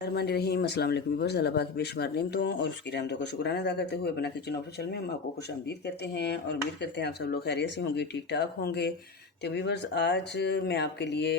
रहीम अस्सलाम वालेकुम व्यूअर्स, अल्लाह पाक की बेशुमार नेमतों और उसकी रहमतों का शुक्राना अदा करते हुए अपना किचन ऑफिशियल में हम आपको खुश आमदीद करते हैं और उम्मीद करते हैं आप सब लोग खैरियत से होंगे, ठीक ठाक होंगे। तो व्यूअर्स, आज मैं आपके लिए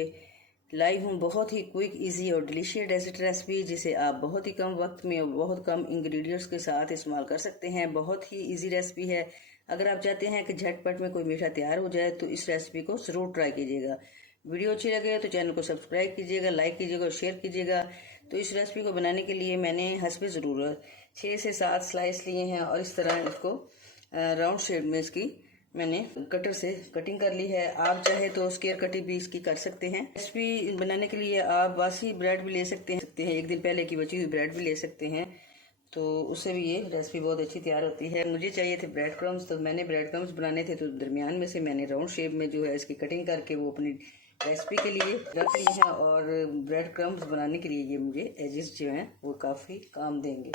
लाई हूँ बहुत ही क्विक, इजी और डिलीशियस डेजर्ट रेसिपी, जिसे आप बहुत ही कम वक्त में और बहुत कम इंग्रेडिएंट्स के साथ इस्तेमाल कर सकते हैं। बहुत ही इजी रेसिपी है। अगर आप चाहते हैं कि झटपट में कोई मीठा तैयार हो जाए तो इस रेसिपी को ज़रूर ट्राई कीजिएगा। वीडियो अच्छी लगे तो चैनल को सब्सक्राइब कीजिएगा, लाइक कीजिएगा और शेयर कीजिएगा। तो इस रेसिपी को बनाने के लिए मैंने हस्बे ज़रूरत 6 से 7 स्लाइस लिए हैं और इस तरह इसको राउंड शेप में इसकी मैंने कटर से कटिंग कर ली है। आप चाहे तो स्क्वायर कटिंग भी इसकी कर सकते हैं। रेसिपी बनाने के लिए आप बासी ब्रेड भी ले सकते हैं, एक दिन पहले की बची हुई ब्रेड भी ले सकते हैं, तो उससे भी ये रेसिपी बहुत अच्छी तैयार होती है। मुझे चाहिए थे ब्रेड क्रम्स, तो मैंने ब्रेड क्रम्स बनाने थे, तो दरमियान में से मैंने राउंड शेप में जो है इसकी कटिंग करके वो अपनी रेसिपी के लिए रख ली है। और ब्रेड क्रम्स बनाने के लिए ये मुझे एजेस जो हैं वो काफ़ी काम देंगे।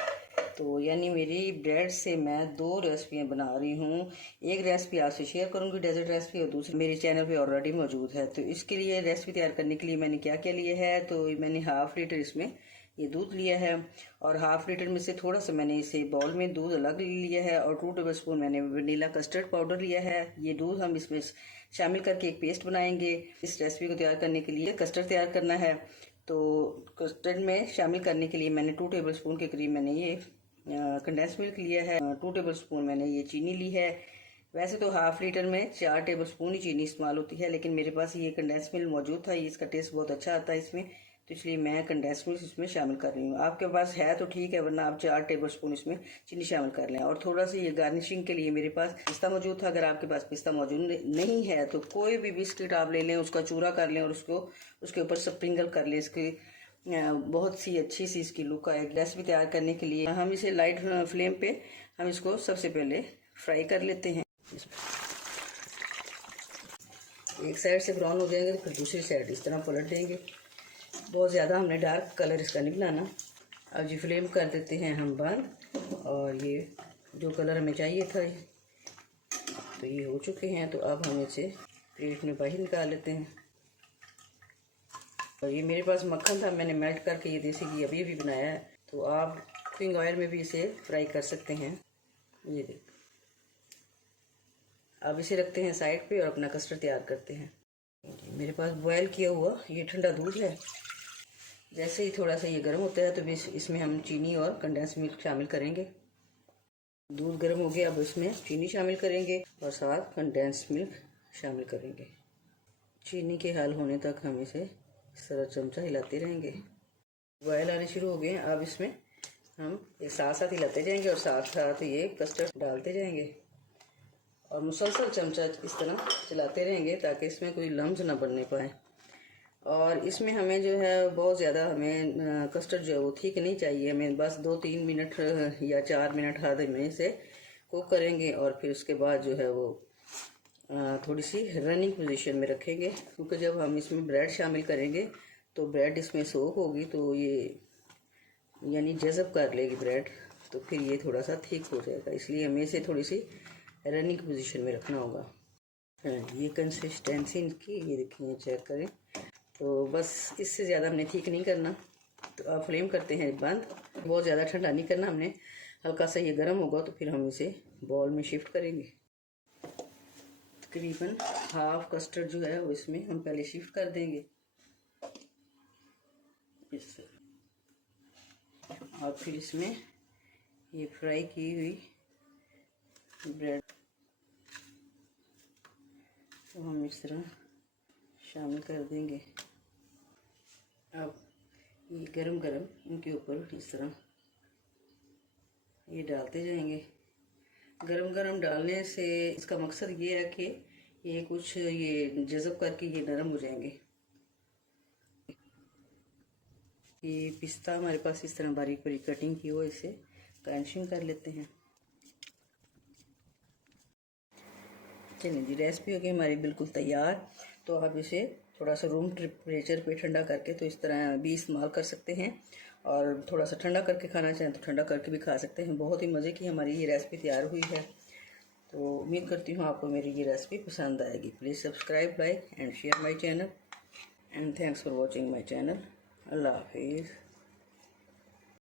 तो यानी मेरी ब्रेड से मैं 2 रेसिपियाँ बना रही हूँ। एक रेसिपी आपसे शेयर करूँगी डेजर्ट रेसिपी, और दूसरी मेरे चैनल पे ऑलरेडी मौजूद है। तो इसके लिए रेसिपी तैयार करने के लिए मैंने क्या क्या लिया है, तो मैंने ½ लीटर इसमें ये दूध लिया है और ½ लीटर में से थोड़ा सा मैंने इसे बाउल में दूध अलग लिया है और 2 टेबलस्पून मैंने वनीला कस्टर्ड पाउडर लिया है। ये दूध हम इसमें शामिल करके एक पेस्ट बनाएंगे। इस रेसिपी को तैयार करने के लिए कस्टर्ड तैयार करना है, तो कस्टर्ड में शामिल करने के लिए मैंने 2 टेबलस्पून के करीब मैंने ये कंडेंस मिल्क लिया है। 2 टेबलस्पून मैंने ये चीनी ली है। वैसे तो ½ लीटर में 4 टेबलस्पून ही चीनी इस्तेमाल होती है, लेकिन मेरे पास ये कंडेंस मिल्क मौजूद था, इसका टेस्ट बहुत अच्छा आता है इसमें, तो इसलिए मैं कंडेंस मिल्क इसमें शामिल कर रही हूँ। आपके पास है तो ठीक है, वरना आप 4 टेबलस्पून इसमें चीनी शामिल कर लें। और थोड़ा सा ये गार्निशिंग के लिए मेरे पास पिस्ता मौजूद था। अगर आपके पास पिस्ता मौजूद नहीं है तो कोई भी बिस्किट आप ले लें, उसका चूरा कर लें और उसको उसके ऊपर स्प्रिंकल कर लें। इसकी बहुत सी अच्छी सी इसकी लुक आएगी। रेसिपी तैयार करने के लिए हम इसे लाइट फ्लेम पे हम इसको सबसे पहले फ्राई कर लेते हैं। एक साइड से ब्राउन हो जाएंगे तो फिर दूसरी साइड इस तरह पलट देंगे। बहुत ज़्यादा हमने डार्क कलर इसका नहीं बनाना। अब जी फ्लेम कर देते हैं हम बंद, और ये जो कलर हमें चाहिए था तो ये हो चुके हैं। तो अब हम इसे प्लेट में बाहर निकाल लेते हैं। और ये मेरे पास मक्खन था, मैंने मेल्ट करके ये देसी घी अभी बनाया है, तो आप कुकिंग ऑयल में भी इसे फ्राई कर सकते हैं। ये देखो, अब इसे रखते हैं साइड पे और अपना कस्टर्ड तैयार करते हैं। मेरे पास बॉयल किया हुआ ये ठंडा दूध है। जैसे ही थोड़ा सा ये गर्म होता है तो इसमें हम चीनी और कंडेंस मिल्क शामिल करेंगे। दूध गर्म हो गया, अब इसमें चीनी शामिल करेंगे और साथ कंडेंस मिल्क शामिल करेंगे। चीनी के हाल होने तक हम इसे इस तरह चमचा हिलाते रहेंगे। बॉयल आने शुरू हो गए हैं। अब इसमें हम एक साथ साथ हिलाते जाएंगे और साथ साथ ये कस्टर्ड डालते जाएंगे और मुसलसल चमचा इस तरह चलाते रहेंगे ताकि इसमें कोई लम्स ना बनने पाए। और इसमें हमें जो है बहुत ज़्यादा हमें कस्टर्ड जो है वो ठीक नहीं चाहिए, हमें बस 2-3 मिनट या 4 मिनट आधे में से कुक करेंगे और फिर उसके बाद जो है वो थोड़ी सी रनिंग पोजीशन में रखेंगे, क्योंकि जब हम इसमें ब्रेड शामिल करेंगे तो ब्रेड इसमें सोक होगी, तो ये यानी जज़ब कर लेगी ब्रेड, तो फिर ये थोड़ा सा थिक हो जाएगा। इसलिए हमें इसे थोड़ी सी रनिंग पोजीशन में रखना होगा। ये कंसिस्टेंसी इनकी ये देखिए, चेक करें। तो बस इससे ज़्यादा हमने ठीक नहीं करना। तो आप फ्लेम करते हैं बंद। बहुत ज़्यादा ठंडा नहीं करना हमने, हल्का सा ये गर्म होगा तो फिर हम इसे बाउल में शिफ्ट करेंगे। तकरीबन ½ कस्टर्ड जो है वो इसमें हम पहले शिफ्ट कर देंगे इससे, और फिर इसमें ये फ्राई की हुई ब्रेड तो हम इस तरह शामिल कर देंगे। अब ये गरम गरम इनके ऊपर इस तरह ये डालते जाएंगे। गरम गरम डालने से इसका मकसद ये है कि ये कुछ ये जज़ब करके ये नरम हो जाएंगे। ये पिस्ता हमारे पास इस तरह बारीक बारीक कटिंग की हो, इसे गार्निशिंग कर लेते हैं। चलिए जी, रेसिपी हो गई हमारी बिल्कुल तैयार। तो आप इसे थोड़ा सा रूम टेम्परेचर पे ठंडा करके तो इस तरह भी इस्तेमाल कर सकते हैं, और थोड़ा सा ठंडा करके खाना चाहें तो ठंडा करके भी खा सकते हैं। बहुत ही मज़े की हमारी ये रेसिपी तैयार हुई है। तो उम्मीद करती हूँ आपको मेरी ये रेसिपी पसंद आएगी। Please subscribe, like and share my channel, and thanks for watching my channel. अल्लाह हाफिज़।